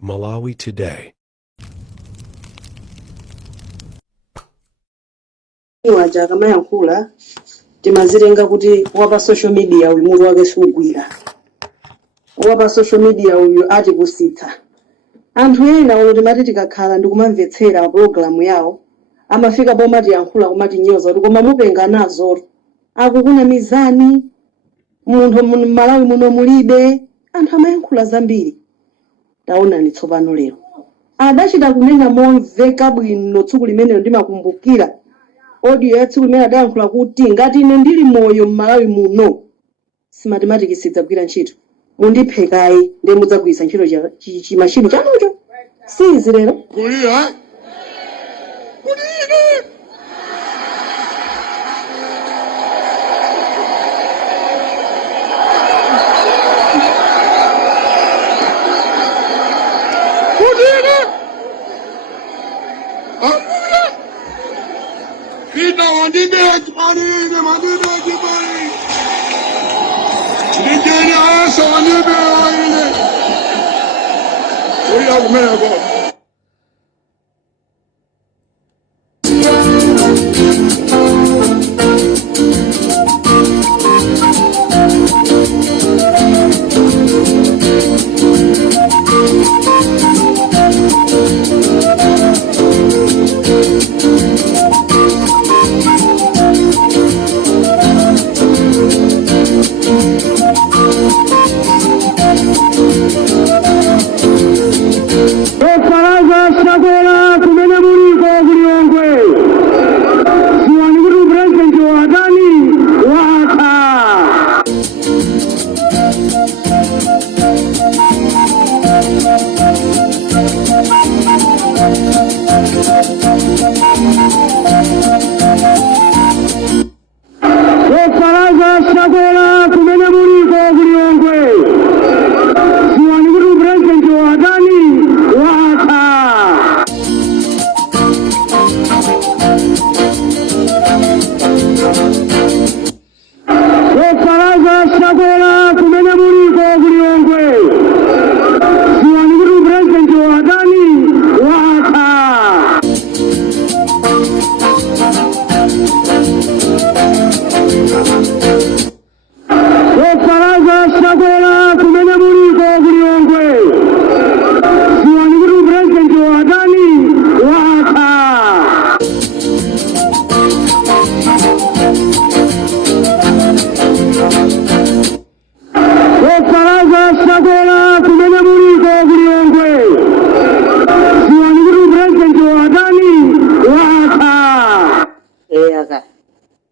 Malawi Today. Waja kama yankula timazirenga kuti wapa social media uyu mutu wake sugwira, wapa social media uyu ati kusitha. Anthu ena ono timati tikakhala ndikumamvetsera program yawo amafika pomati yankhula kumati nyoza kuti koma mupenga nazo akukuna mizani munthu Malawi muno mulibe anthu amayankhula zambiri. Taonani tsopano lero adachita kunena momveka bwino tsiku limenelo ndimakumbukira audio ya tsiku limene adayankhula kuti ngati ine ndili moyo Malawi muno simathematics sidzagwira ntchito, mundiphekayi ndi mudzagwiritsa ntchito chimashini chanucho sizi lero kulira Fina wandibe manine manine kibali Nijeni asa wandibe wanine Oya kumego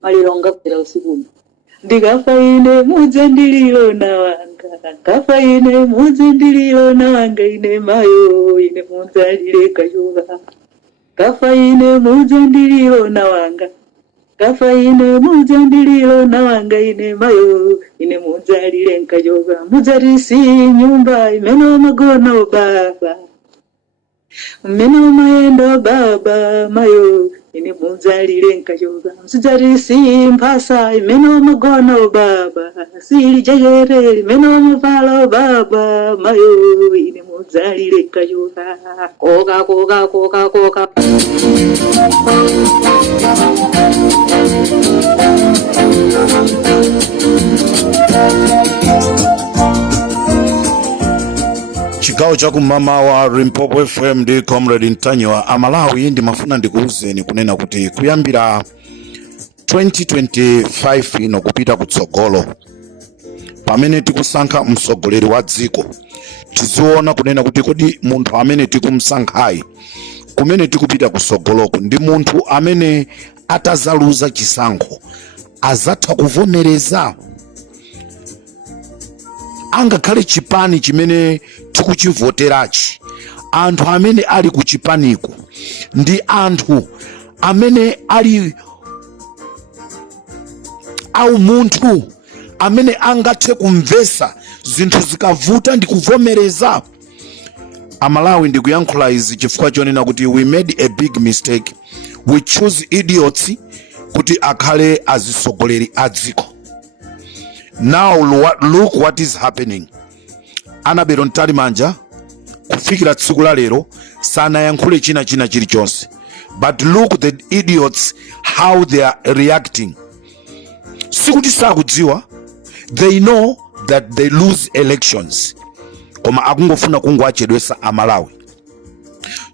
malilonga kupera usiku ndikafaine mudze ndililona wanga kafaine mudze ndililona wanga ine mayo ine mudzalile kayoga kafaine mudze ndililona wanga kafaine mudze ndililona wanga ine mayo ine mudzalile kayoga mudzarisi nyumba imeno magona baba meno mayendo baba mayo ine mudzalile nkayoga msidzarisi mphasa imeno magono baba sili jayere imeno mavalo baba mayo ine mudzalile nkayoga koka koka koka koka Chigawo chakumama wa Limpopo FM ndi Comrade Ntanyiwa Amalawi ndimafuna ndikuwuzeni kunena kuti kuyambira 2025 ino kupita kutsogolo pamene tikusankha mtsogoleri wa dziko tiziona kunena kuti kodi munthu amene tikumsankhayi kumene tikupita kutsogoloko ndi munthu amene atazaluza chisankho azatha kuvomereza angakhale chipani chimene tikuchivoterachi. Anthu amene ali ku chipaniko ndi anthu amene ali au munthu amene angathe kumvesa zinthu zikavuta ndi kuvomereza. Amalawi ndikuyankhula izi chifukwa chonena kuti we made a big mistake, we choose idiots kuti akhale azisogoleri a dziko. Now look what is happening. Annabel Ntalimanja kufikira tsiku la lero sanayankhule china chilichonse. But look the idiots how they are reacting. Sikuti sakudziwa, they know that they lose elections, koma akungofuna kungwachedwesa Amalawi.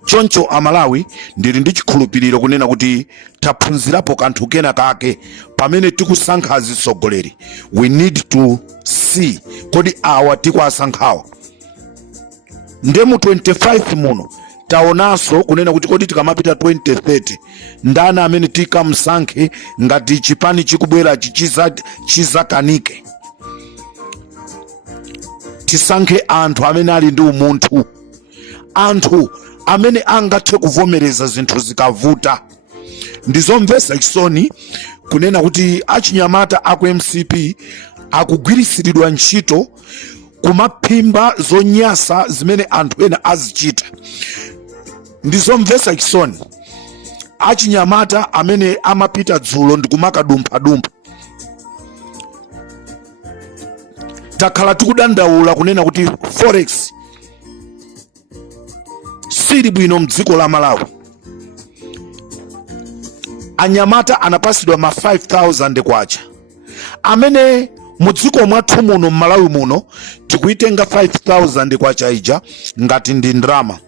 Choncho Amalawi ndili ndi chikhulupiriro kunena kuti taphunzirapo kanthu kena kake pamene tikusankha azisogoleri. We need to see kodi awa tikuwasankhawa nde mu 25 muno taonanso kunena kuti kodi tikamapita 2030 ndani amene tikamsankhe ngati chipani chikubwera chizakanike. Tisankhe anthu amene ali ndi umunthu, anthu amene angathe kuvomereza zinthu zikavuta. Ndizomvetsa chisoni kunena kuti achinyamata aku MCP akugwirisiridwa ntchito kumaphimba zonyasa zimene anthu ena azichita. Ndizomvetsa chisoni achinyamata amene amapita dzulo ndikumakadumphadumpa. Takhala tikudandaula kunena kuti forex sili bwino mdziko la Malawi. Anyamata anapasidwa ma 5,000 kwacha, amene mudziko mwathu muno Malawi muno tikuitenga 5,000 kwacha ija ngati ndi ndrama.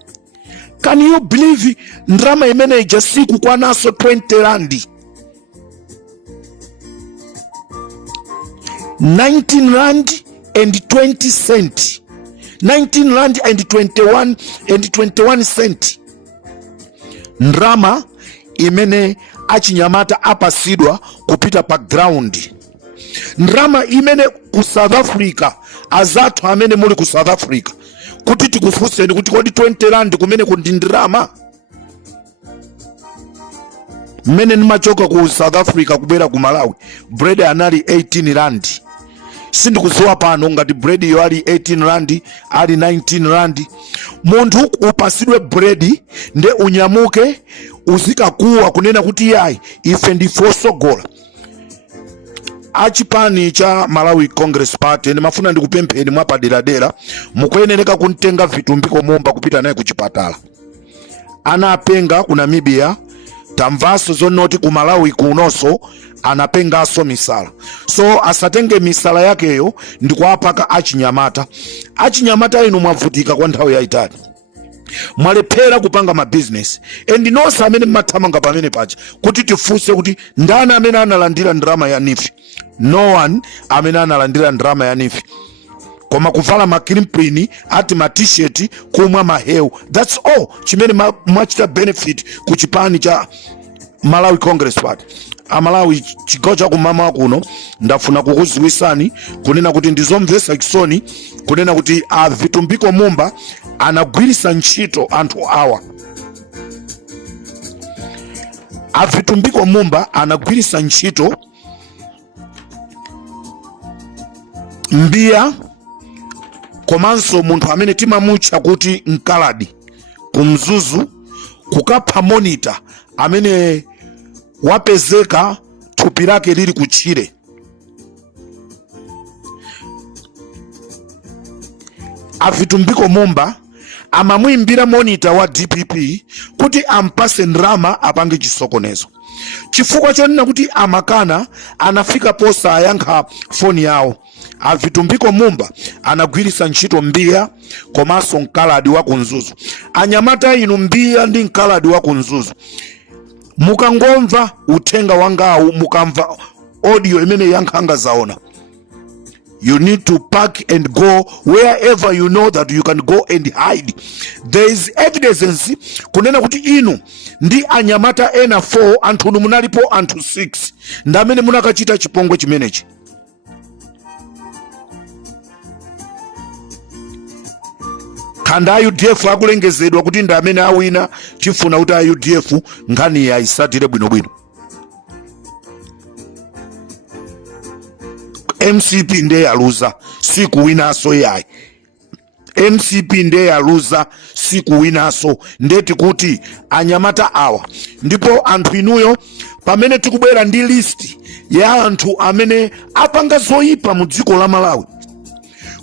Can you believe ndrama imene ija siku kwanaso 20 randi, 19 rand and 20 cent, 19 rand and 21 cent. Ndrama imene achinyamata apasidwa kupita pa ground. Ndrama imene ku South Africa azathu amene muli ku South Africa kuti tikufunseni kuti kodi 20 rand kumene kundi ndrama. Mmene nimachoka ku South Africa kubera ku Malawi bread anali 18 rand. Sindikuziwa pano ngati bread yo ali 18 rand ali 19 rand. Munthu upasidwe bread nde unyamuke uzikakuwa kunena kuti yayi ife ndifosogola. Achipani cha Malawi Congress Party ndimafuna ndikupempheni mwapaderadera mukuyenera kuntenga Vitumbiko Mumba kupita naye ku chipatala. Anapenga ku Namibia, tamvaso zonoti ku Malawi kunonso anapengaso misala. So asatenge misala yakeyo ndikuapaka achinyamata. Achinyamata inu mwavutika kwa nthawi yayitali, mwalephera kupanga ma business and nonse amene mmathamanga pamene paja kuti tifunse kuti ndani amene analandira ndrama ya NIFI. No one amene analandira ndrama ya NIFI, koma kuvala makrimprini ati ma t-shirt kumwa mahewu. That's all chimene mwachita benefit ku chipani cha Malawi Congress Party. Amalawi chigawo cha kumama kuno ndafuna kukuziwisani kunena kuti ndizomvetsa chisoni kunena kuti Vitumbiko Mumba anagwirisa ntchito anthu awa. Vitumbiko Mumba anagwirisa ntchito Mbiya komanso munthu amene timamutcha kuti Nkaladi kumzuzu kukapha monitor amene wapezeka thupi lake lili kuchire. Vitumbiko Mumba amamwimbira monitor wa DPP kuti ampase ndrama apange chisokonezo. Chifukwa chonena kuti amakana anafika posa ayankha phone yawo. Vitumbiko Mumba anagwirisa ntchito Mbiya komanso Nkaladi wa kunzuzu. Anyamata inu Mbiya ndi Nkaladi wa kunzuzu, mukangomva uthenga wangawu, mukamva audio imene yankhanga zaona, you need to pack and go wherever you know that you can go and hide. There is evidence kunena kuti inu ndi anyamata ena 4 anthu munalipo anthu 6 ndamene munakachita chipongwe chimenechi. Khanda UDF akulengezedwa kuti ndamene awina chifuna kuti UDF nkhani ya isatire bwinobwino. MCP ndiye yaluza sikuwinaso yayi. MCP ndiye yaluza sikuwinaso. Ndeti kuti anyamata awa ndipo anthu inuyo pamene tikubwera ndi list ya anthu amene apanga zoyipa mu dziko la Malawi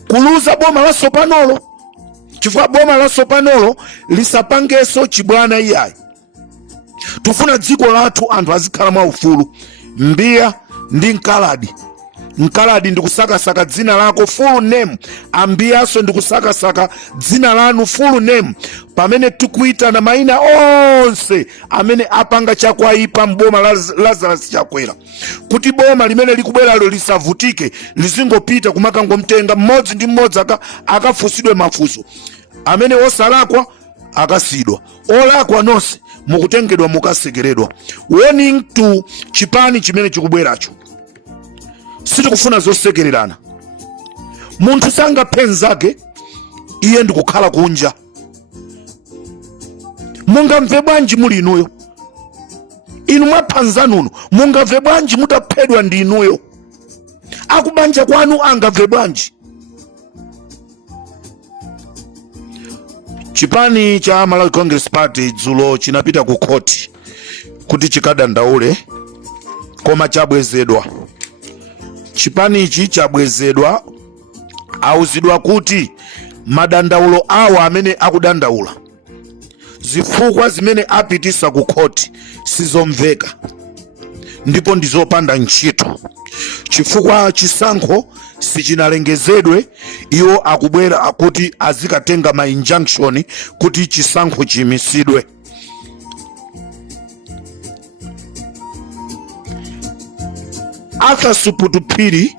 kuluza boma la Sopanolo chifukwa boma la Sopanolo lisapangenso chibwana iyayi. Tufuna dziko lathu anthu azikhala mwa ufulu. Mbiya ndi Nkaladi. Nkaladi ndikusakasaka dzina lako full name, ambiyaso ndikusakasaka dzina lanu full name, pamene tikuitana maina onse amene apanga chakwaipa mboma la Lazarus Chakwera, kuti boma limene likubweralo lisavutike, lizingopita kumakangomtenga mmodzi ndi mmodzi akafusidwe mafuso, amene osalakwa akasidwa, olakwa nonse mukutengedwa mukasekeredwa. Warning to chipani chimene chikubweracho. Sitikufuna zosekererana. Munthu sangapenzake iye ndikukhala kunja. Mungamve bwanji muli inuyo? Inu mwaphanzanuno mungamve bwanji mutaphedwa ndi inuyo? Akubanja kwanu angamve bwanji? Chipani cha Malawi Congress Party dzulo chinapita ku court kuti chikadandaule, koma chabwezedwa. Chipani ichi chabwezedwa, auzidwa kuti madandaulo awo amene akudandaula, zifukwa zimene apitisa ku court sizomveka ndipo ndizopanda ntchito, chifukwa chisankho sichinalengezedwe. Iwo akubwera akuti azikatenga ma injunction kuti chisankho chimisidwe. Arthur Suputupiri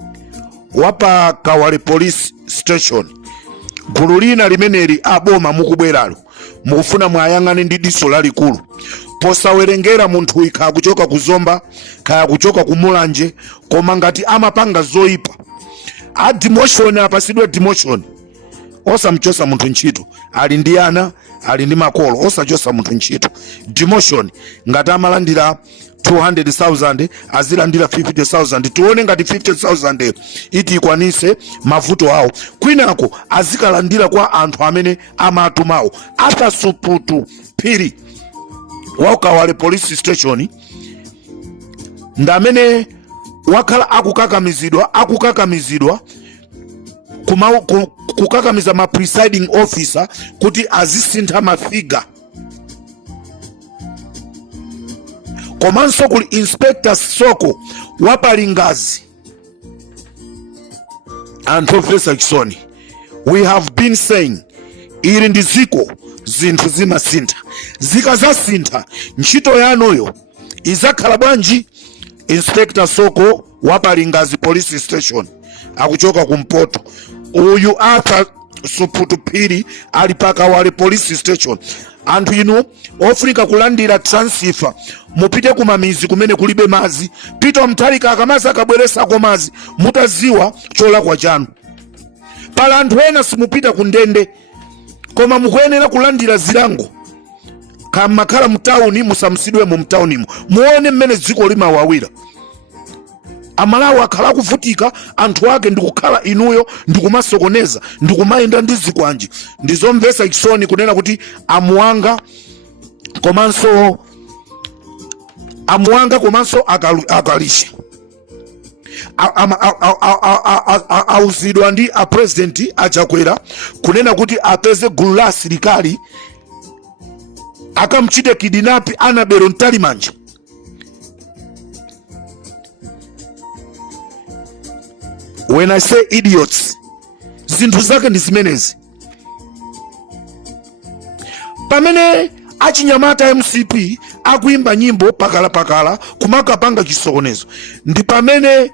wapa Kawale Police Station, gulu lina limeneli aboma mukubweralo mukufuna mwayang'ane ndi diso lalikulu, posawerengera munthu ikha kuchoka kuzomba kaya kuchoka kumulanje, koma ngati amapanga zoipa a demotion, apasidwe demotion. Osamchosa munthu ntchito, ali ndi ana, ali ndi makolo, osachosa munthu ntchito. Demotion ngati amalandira 200,000 azilandira 50,000, tuone ngati 50,000 iti ikwanise mavuto awo. Kwinako azikalandira kwa anthu amene amatumawo. Arthur Suputupiri wa Kawale Police Station ndamene wakhala akukakamizidwa kukakamiza ma presiding officer kuti azisintha mafiga. Komanso kuli Inspector Soko wapalingazi. And Professor Chisoni, we have been saying ili ndi ziko zinthu zimasintha, zikazasintha ntchito yanuyo izakhala bwanji? Inspector Soko wapalingazi Police Station akuchoka kumpoto, uyu Arthur Suputupiri ali pa Kawale Police Station. Anthu inu ofunika kulandira transfer mupite kumamizi kumene kulibe mazi, pita mtalika akamazi akabweresa kwa mazi, mutaziwa cholakwa chanu. Pala anthu ena simupita kundende, koma mukuyenera kulandira zilango. Kama khala mtauni musamsidwe mu mtaunimo, muone mmene dziko limawawira. Amalawi akhala kuvutika, anthu ake ndikukhala inuyo ndikumasokoneza, ndikumayenda ndi zikwanji. Ndizomvesa chisoni kunena kuti amuwanga komanso akalisha. Auzidwa ndi a president Achakwera kunena kuti apeze gulu la asilikali akamchite kidnapi Anabelo Ntalimanja. When I say idiots, zinthu zake ndi zimenezi. Pamene achinyamata MCP akuimba nyimbo pakala kumakapanga chisokonezo, ndi pamene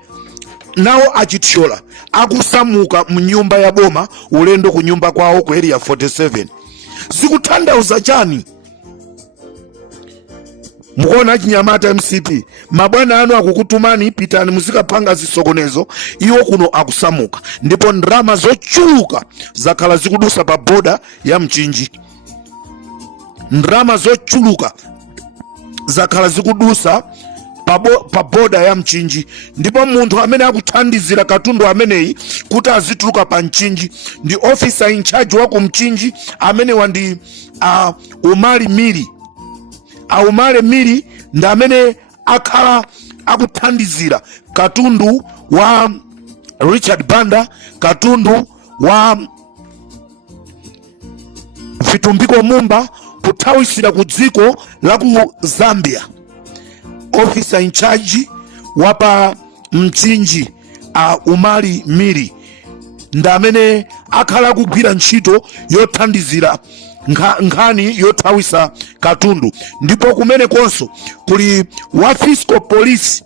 nawo achithyola akusamuka mnyumba ya boma ulendo ku nyumba kwawo ku area 47. Zikutanthauza chani? Mukuona achinyamata MCP, mabwana anu akukutumani pitani muzikapanga zisokonezo, iwo kuno akusamuka, ndipo ndrama zochuluka zakhala zikudusa pa boda ya Mchinji. Ndrama zochuluka zakhala zikudusa pa boda ya Mchinji, ndipo munthu amene akuthandizira katundu ameneyi kuti azituluka pa Mchinji ndi officer in charge wa ku Mchinji amene wandi Umale Miri ndi amene akhala akuthandizira katundu wa Richard Banda, katundu wa chitumbiko mumba kuthawisira ku dziko la ku Zambia. Officer in charge wapa mchinji Umali Miri ndamene akhala kugwira ntchito yothandizira nkhani yothawisa katundu. Ndipo kumene konso kuli wa fiscal police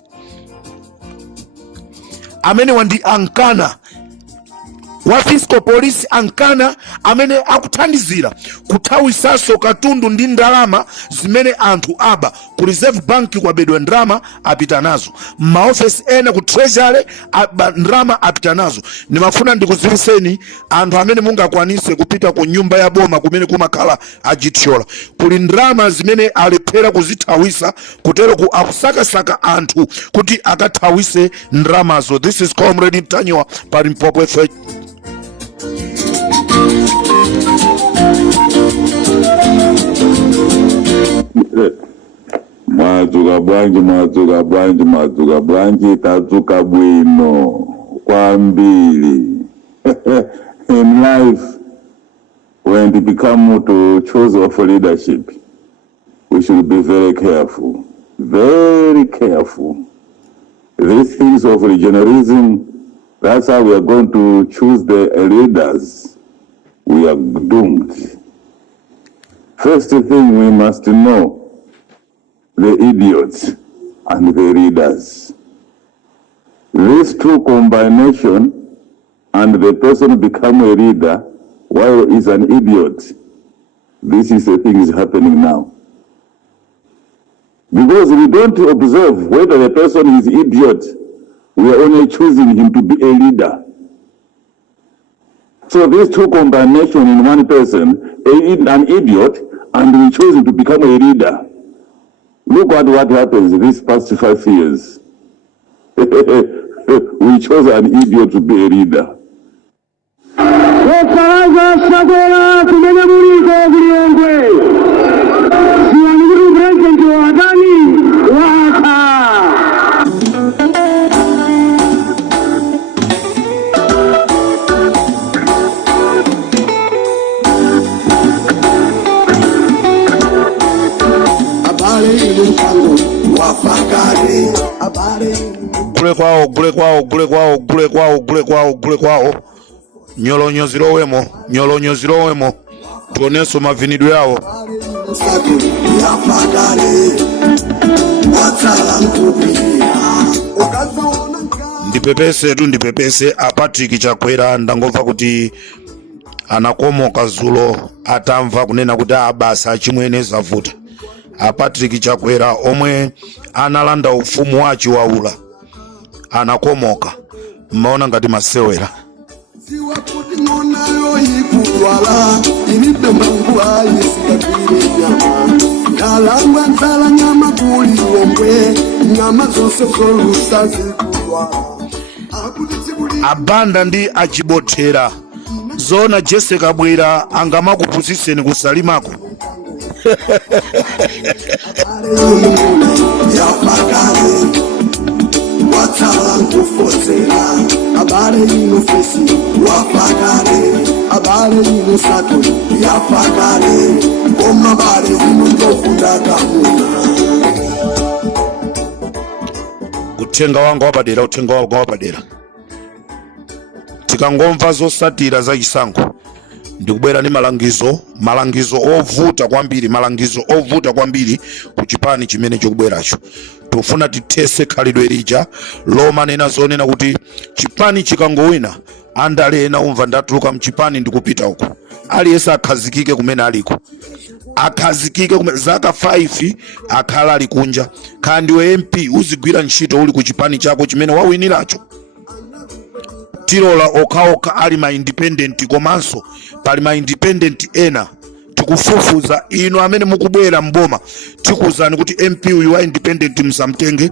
amene wandi Ankana, wa fiscal police Ankana amene akuthandizira kuthawisaso katundu ndi ndalama zimene anthu aba ku Reserve Bank kwabedwa ndalama apita nazo, maofesi ena ku Treasury ndalama apita nazo. Nimafuna ndikuziwiseni anthu amene mungakwanise kupita ku nyumba ya boma kumene kumakhala ajithyola, kuli ndalama zimene alephera kuzithawisa kutero ku akusakasaka anthu kuti akathawise ndalamazo. This is Comrade Mtanyiwa pa Limpopo FM. Madzuka bwanji tadzuka bwino kwambiri. In life, when it become to choose of leadership, we should be very careful. These things of regionalism, that's how we are going to choose the leaders. We are doomed. First thing, we must know the idiots and the leaders. These two combination, and the person become a leader while he's an idiot. This is the thing is happening now. Because we don't observe whether the person is idiot, we are only choosing him to be a leader. So these two combination in one person, an idiot, and we choose him to become a leader. Look at what happens these past 5 years. We chose an idiot to be a leader. Gule kwao. Nyolonyo zilowemo. Tuoneso mavinidwe yao. Ndipepese Patrick Chakwera ndangomva kuti anakomoka zulo atamva kunena kuti abasa achimwene zavuta. Patrick Chakwera omwe analanda ufumu wachi waula anakomoka, mmaona ngati masewera. Abanda ndi achibothera zona Jesse Kabwera angamakupusiseni kusalimako. Uthenga wanga wapadera. Tikangomva zosatira za chisankho ndikubwera ni malangizo ovuta kwambiri ku chipani chimene chikubweracho. Tofuna tithese khalidwe lija lomanena zonena kuti chipani chikangowina andale ena umva ndatuluka mchipani ndikupita uko. Aliyense akhazikike kumene aliko. Zaka 5 akhala ali kunja. Kandi we MP uzigwira ntchito uli ku chipani chako chimene wawiniracho. Tilola okaoka ali ma independent komanso pali ma independent ena tikufufuza ino amene mukubwera mboma tikuzani kuti MP uyu wa independent musamtenge,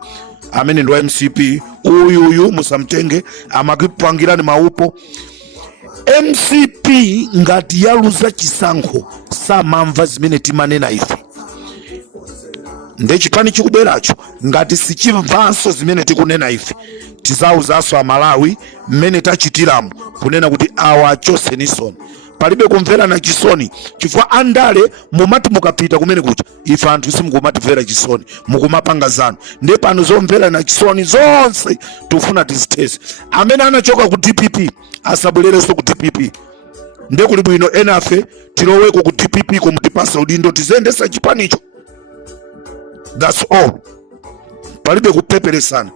amene ndo MCP uyu musamtenge, amakipangirani maupo. MCP ngati yaluza chisankho samamva zimene timanena ife. Nde chipani chikubweracho ngati sichimvanso zimene tikunena ife, tizauzaso Amalawi mmene tachitiramu kunena kuti awa Josenisoni palibe kumverana chisoni chifukwa andale mumati mukapita kumene kucha ife anthu simukumatimvera chisoni mukumapanga zanu ndiye pano zomverana chisoni zonse tufuna tizithese amene anachoka ku DPP asabwererenso ku DPP ndiye kuli bwino enafe tiloweko ku DPP komutipasa udindo tizendesa chipanicho. That's all. Palibe kupeperesana.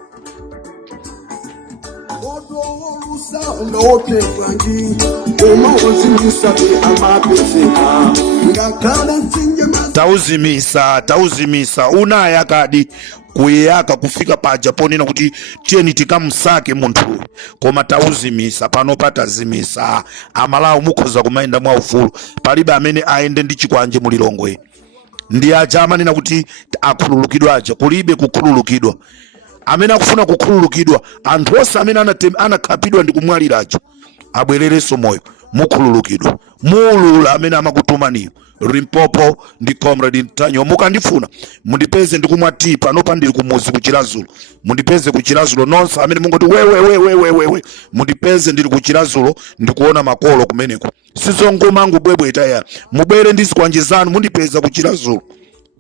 Tauzimisa unaya kadi kuyaka kufika pa Japonina kuti tieni tikamusake munthu koma tauzimisa pano patazimisa amalawo mukhoza kumaenda mwa ufulu palibe amene aende ndi chikwanje mulilongwe ndi aja amanena kuti akhululukidwa aja kulibe kukhululukidwa amene akufuna kukhululukidwa anthu onse amene anakhapidwa ndi kumwaliracho abwererenso moyo mukhululukidwa mulula amene amakutumaniyo Limpopo ndi Comrade Ntanyo mukandifuna mundipeze ndikumwa tea panopa ndili kumuzi kuchilazulo mundipeze kuchilazulo nonse amene mungoti wewe mundipeze ndili kuchilazulo ndikuona makolo kumeneko sizongoma mangu bwebweta ya mubwere ndizikwanje zanu mundipeza kuchilazulo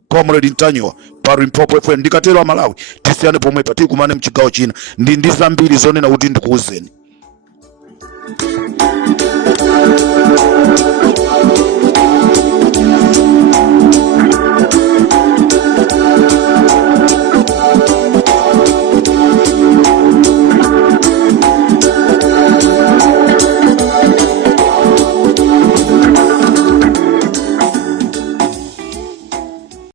Comrade Ntanyo pa Limpopo FM ndikatero Malawi tisiyane pomwe pati kumane mchigawo china ndi zambiri zonena kuti ndikuuzeni.